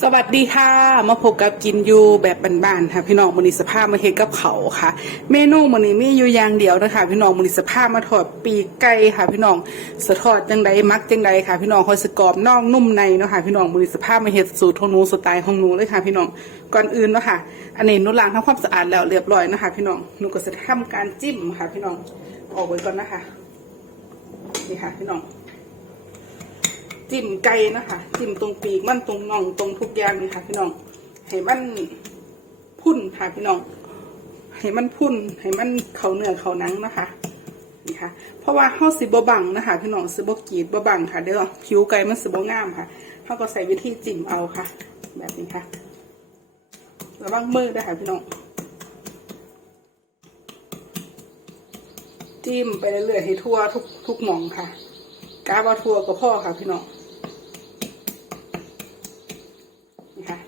สวัสดีค่ะ มาพบกับกินยูแบบบ้านๆค่ะพี่น้องมอนิสภาพมาเฮ็ดกับเขาค่ะ เมนูมื้อนี้มีอยู่อย่างเดียวนะคะพี่น้องมอนิสภาพมาทอดปีกไก่ค่ะ พี่น้องสะทอดจังใดมักจังใดค่ะ พี่น้องคอยสกรอบนอกนุ่มในเนาะค่ะพี่น้องมอนิสภาพมาเฮ็ดสูตรของหนูสไตล์ของหนูเลยค่ะ พี่น้องก่อนอื่นเนาะค่ะอันนี้หนูล้างทำความสะอาดแล้วเรียบร้อยนะคะ พี่น้องหนูก็จะทำการจิ้มค่ะ พี่น้องออกไว้ก่อนนะคะนี่ค่ะ พี่น้อง จิ้มไก่นะคะจิ้มตรงปีกมันตรงน่องตรงทุกอย่างเลยค่ะ พี่น้องให้มันพุ่นค่ะพี่น้องให้มันพุ่นให้มันเขาเนื้อเขาหนังนะคะนี่ค่ะ เพราะว่าเฮาสิบ่บังนะคะพี่น้องสิบ่กรีดบ่บังค่ะเด้อผิวไก่มันสิบ่งามค่ะเฮาก็ใส่วิธีจิ้มเอาค่ะ แบบนี้ค่ะระวังมือด้วยค่ะพี่น้องจิ้มไปเรื่อยๆให้ทั่วทุกทุกหม่องค่ะกาบาทัวกับพ่อค่ะพี่น้องนี่ค่ะ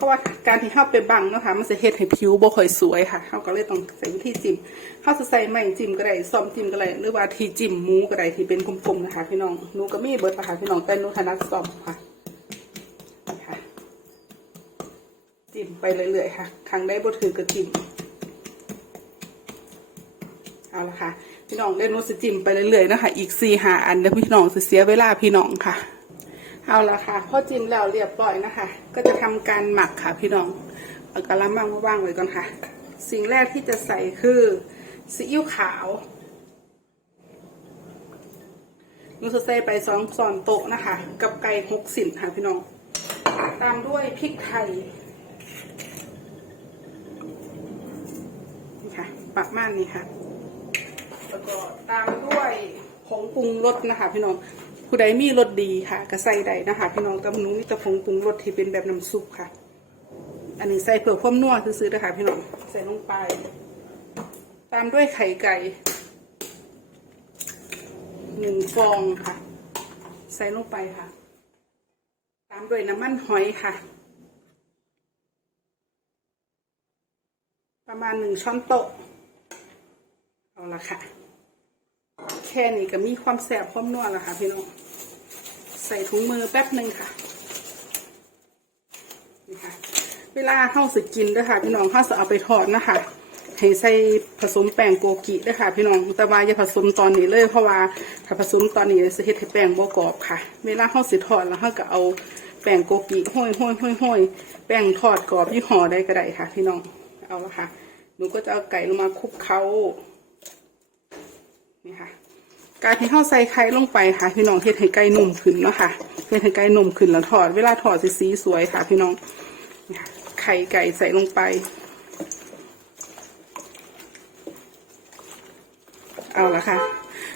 เพราะว่าการที่เข้าไปบังนะคะมันจะเฮ็ดให้ผิวบ่ค่อยสวยค่ะเขาก็เลยต้องใส่วิธีจิ้มเขาจะใส่ไม้จิ้มก็ได้ซ่อมจิ้มก็ได้หรือว่าที่จิ้มหมูก็ได้ที่เป็นกลมๆนะคะพี่น้องหนูก็มีเบิร์ดค่ะพี่น้องแต่หนูถนัดซ่อมค่ะจิ้มไปเรื่อยๆค่ะครั้งได้บ่ถือก็จิ้มเอาละค่ะ พี่น้องเล่นนุสจิ้มไปเรื่อยๆนะคะ อีกสี่หาอันเดี๋ยวพี่น้องจะเสียเวลาพี่น้องค่ะ เอาละค่ะพอจิ้มแล้วเรียบร้อยนะคะ ก็จะทำการหมักค่ะพี่น้องเอากระมังว่างไว้ก่อนค่ะ สิ่งแรกที่จะใส่คือซีอิ๊วขาวนุสใส่ไปสองส่อนโต๊ะนะคะ กับไก่หกสินค่ะพี่น้อง ตามด้วยพริกไทยนี่ค่ะปักม่านนี่ค่ะแล้วก็ตามด้วยผงปรุงรสนะคะ พี่น้อง ผู้ใดมีรสดีค่ะก็ใส่ใดนะคะพี่น้องแต่หนูมีแต่ผงปรุงรสที่เป็นแบบน้ำซุปค่ะ อันนี้ใส่เผื่อความนัวซื้อๆนะคะพี่น้องใส่ลงไป ตามด้วยไข่ไก่หนึ่งฟองค่ะ ใส่ลงไปค่ะ ตามด้วยน้ำมันหอยค่ะ ประมาณหนึ่งช้อนโต๊ะเอาละค่ะ แค่นี้ก็มีความแสบความนัวแล้วค่ะพี่น้อง ใส่ถุงมือแป๊บหนึ่งค่ะนี่ค่ะ เวลาเข้าสึกกินด้วยค่ะ พี่น้องเข้าสึกเอาไปทอดนะคะให้ใส่ผสมแป้งโกกิด้วยค่ะ พี่น้องแต่ว่าอย่าผสมตอนนี้เลย เพราะว่าถ้าผสมตอนนี้จะเฮ็ดให้แป้งบ่กรอบค่ะ เวลาเข้าสิทอดแล้วเขาก็เอาแป้งโกกิห้อยห้อยห้อยห้อยแป้งทอดกรอบยี่ห้อใดก็ได้ค่ะ พี่น้องเอาละค่ะหนูก็จะเอาไก่ลงมาคลุกเคล้า การที่เข้าใส่ไข่ลงไปค่ะ พี่น้องเฮ็ดให้ไก่นุ่มขึ้นเนาะค่ะเฮ็ดให้ไก่นุ่มขึ้นแล้วทอด เวลาทอดสิสีสวยค่ะ พี่น้องไข่ไก่ใส่ลงไป เอาละค่ะ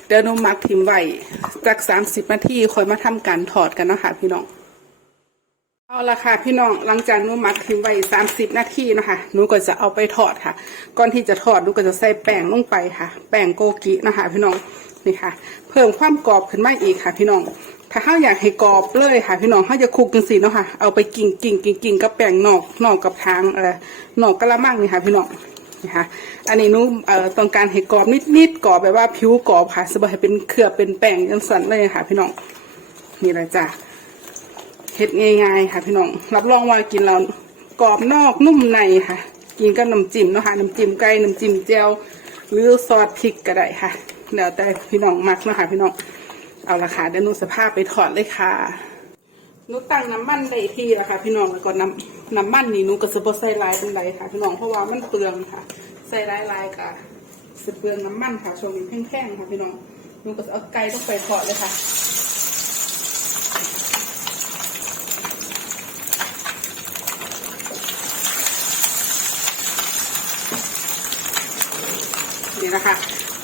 เดี๋ยวนูหมักทิมไว้จากสามสิบนาทีค่อยมาทำการทอดกันเนาะค่ะ พี่น้องเอาละค่ะพี่น้องหลังจากนูหมักทิ้งไว้สามสิบนาทีนะคะหนูก็จะเอาไปทอดค่ะ ก่อนที่จะทอดหนูก็จะใส่แป้งลงไปค่ะ แป้งโกกินะคะ พี่น้อง นี่ค่ะ เพิ่มความกรอบขึ้นมาอีกค่ะ พี่น้อง ถ้าเขาอยากให้กรอบเลยค่ะ พี่น้องเขาจะคลุกจังสีเนาะค่ะ เอาไปกิ่งกิ่งกิ่งกิ่งกับแป้งนอกนอกกับทางเอ่อนอกกระมังนี่ค่ะ พี่น้องนี่ค่ะ อันนี้หนูเอ่อต้องการให้กรอบนิดๆกรอบแบบว่าผิวกรอบค่ะสบายเป็นเคลือบเป็นแป้งจังสันเลยค่ะ พี่น้องนี่แหละจ้ะเฮ็ดง่ายๆค่ะ พี่น้องรับรองว่ากินแล้วกรอบนอกนุ่มในค่ะ กินกับน้ำจิ้มเนาะค่ะน้ำจิ้มไก่น้ำจิ้มเจียวหรือซอสพริกก็ได้ค่ะ แล้วแต่พี่น้องมักนาะค่ะพี่น้องเอาละค่ะเดี๋ยวนูสภาพไปถอดเลยค่ะนูตั้งน้ำมันได้ที่แล้วค่ะพี่น้องแล้วก็น้ำน้ำมันนี่นูก็จะบ่ใส่ลายเป็นไรค่ะ พี่น้องเพราะว่ามันเปลืองค่ะ ใส่หลายๆก็สิเปลืองน้ำมันค่ะช่วงนี้แพงๆค่ะพี่น้องนูก็จะเอาไก่ต้องไปทอดเลยค่ะนี่นะคะ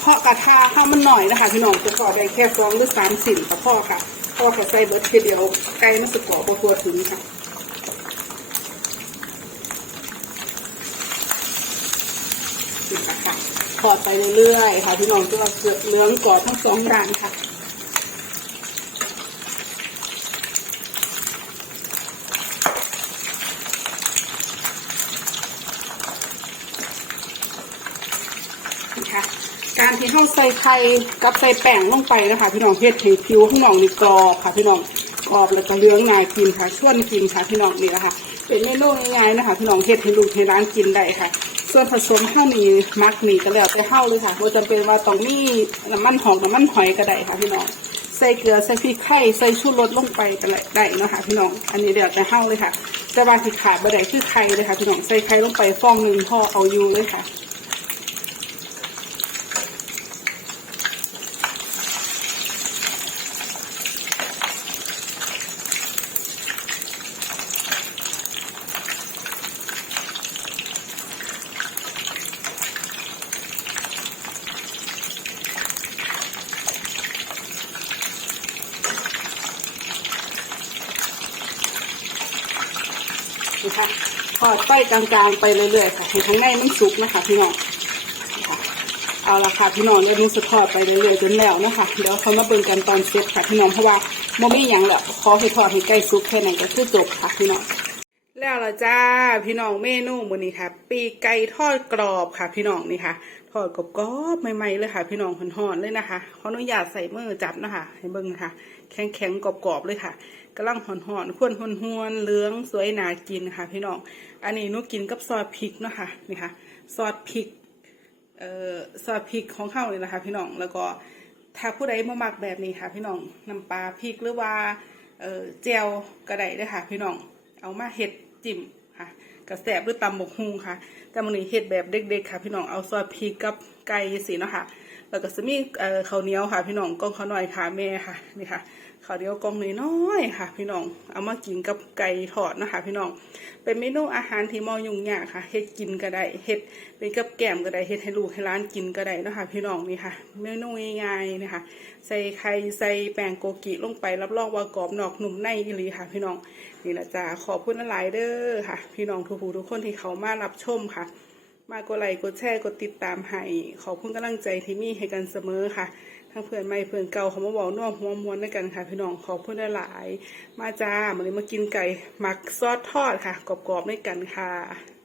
เพาะกระทาข้าวมันหน่อยนะคะพี่น้องจะขอได้แค่สองหรือสามสิ่งกระพ่อค่ะพ่อกระใส่เบิร์ดทีเดียวไก่มันจะกรอบตัวถึงค่ะค่ะค่ะทอดไปเรื่อยๆค่ะพี่น้องจะเกือบเหลืองกอดทั้งสองด้านค่ะ การที่เข้าใส่ไข่กับใส่แป้งลงไปนะคะ พี่น้องเฮ็ดให้ผิวข้างนอกนี่กรอบค่ะ พี่น้องกรอบแล้วก็เลืองน่ากินค่ะชวนกินค่ะพี่น้องนี่แหละค่ะ เป็นเมนูง่ายๆนะคะ พี่น้องเฮ็ดให้ลูกให้ร้านกินได้ค่ะ ส่วนผสมข้าวมีมักมีก็แล้วแต่เข้าเลยค่ะว่าจำเป็นว่าต้องมีน้ำมันหอมน้ำมันหอยก็ได้ค่ะ พี่น้องใส่เกลือใส่พริกไข่ใส่ชูรสลงไปก็ได้นะคะพี่น้องอันนี้เดี๋ยวจะเข้าเลยค่ะแต่ว่าที่ขาดบ่ไดคือไข่เลยค่ะพี่น้องใส่ไข่ลงไปฟองหนึ่งพอเอาอยู่เลยค่ะ นะคะทอดไฟกลางๆไปเรื่อยๆค่ะให้ข้างในมันสุกนะคะพี่น้องเอาละค่ะพี่น้องเดี๋ยวหนูจะทอดไปเรื่อยๆจนแล้วนะคะเดี๋ยวเขามาเบิ่งกันตอนเสร็จค่ะพี่น้องเพราะว่าโมมี่ยังแหละขอให้ทอดให้ใกล้สุกแค่ไหนก็คือจบค่ะพี่น้องแล้วละจ้าพี่น้องเมนูมื้อนี้ค่ะ ปีไก่ทอดกรอบค่ะพี่น้องนี่ค่ะ ทอดกรอบๆใหม่ๆเลยค่ะ พี่น้องหอนๆเลยนะคะขออนุญาตใส่มือจับนะคะให้เบิ่งนะคะแข็งๆกรอบๆเลยค่ะกำลังหอนๆควนหอนหวนๆเหลืองสวยน่ากินค่ะ พี่น้องอันนี้นุกินกับซอสพริกเนาะค่ะนี่ค่ะซอสพริกเอ่อซอสพริกของเขาเลยนะคะ พี่น้องแล้วก็ถ้าผู้ใดมาหมักแบบนี้ค่ะ พี่น้องน้ำปลาพริกหรือว่าเอ่อเจลกระไดด้วยค่ะ พี่น้องเอามาเห็ดจิ้มค่ะ กระแสบหรือตำบกฮุงค่ะ แต่มันนี้เห็ดแบบเด็กๆค่ะ พี่น้องเอาซอสพริกกับไก่สีเนาะค่ะแล้วก็จะมีเอ่อข้าวเหนียวค่ะ พี่น้องก้องข้าวหน่อยค่ะแม่ค่ะนี่ค่ะ ข้าวเหนียวกองน้อยๆค่ะ พี่น้อง เอามากินกับไก่ทอดนะคะ พี่น้อง เป็นเมนูอาหารที่มอยุ่งยากค่ะ เฮ็ดกินก็ได้ เฮ็ดเป็นกับแกมก็ได้ เฮ็ดให้ลูกให้ร้านกินก็ได้นะคะพี่น้องนี่ค่ะ เมนูง่ายๆนะคะ ใส่ไข่ใส่แป้งโกกิลงไปรับรองว่ากรอบนอกหนุ่มในอีหลีค่ะ พี่น้อง นี่แหละจ้าขอบคุณหลายเด้อค่ะ พี่น้องทุกผู้ทุกคนที่เขามารับชมค่ะ มากดไลค์กดแชร์กดติดตามให้ ขอบคุณกำลังใจที่มีให้กันเสมอค่ะ ทั้งเพื่อนใหม่เพื่อนเก่าเขามาบอกน่วมหัวมวนด้วยกันค่ะ พี่น้องขอบคุณหลาย มาจ้ามาเลยมากินไก่หมักซอสทอดค่ะกรอบๆด้วยกันค่ะ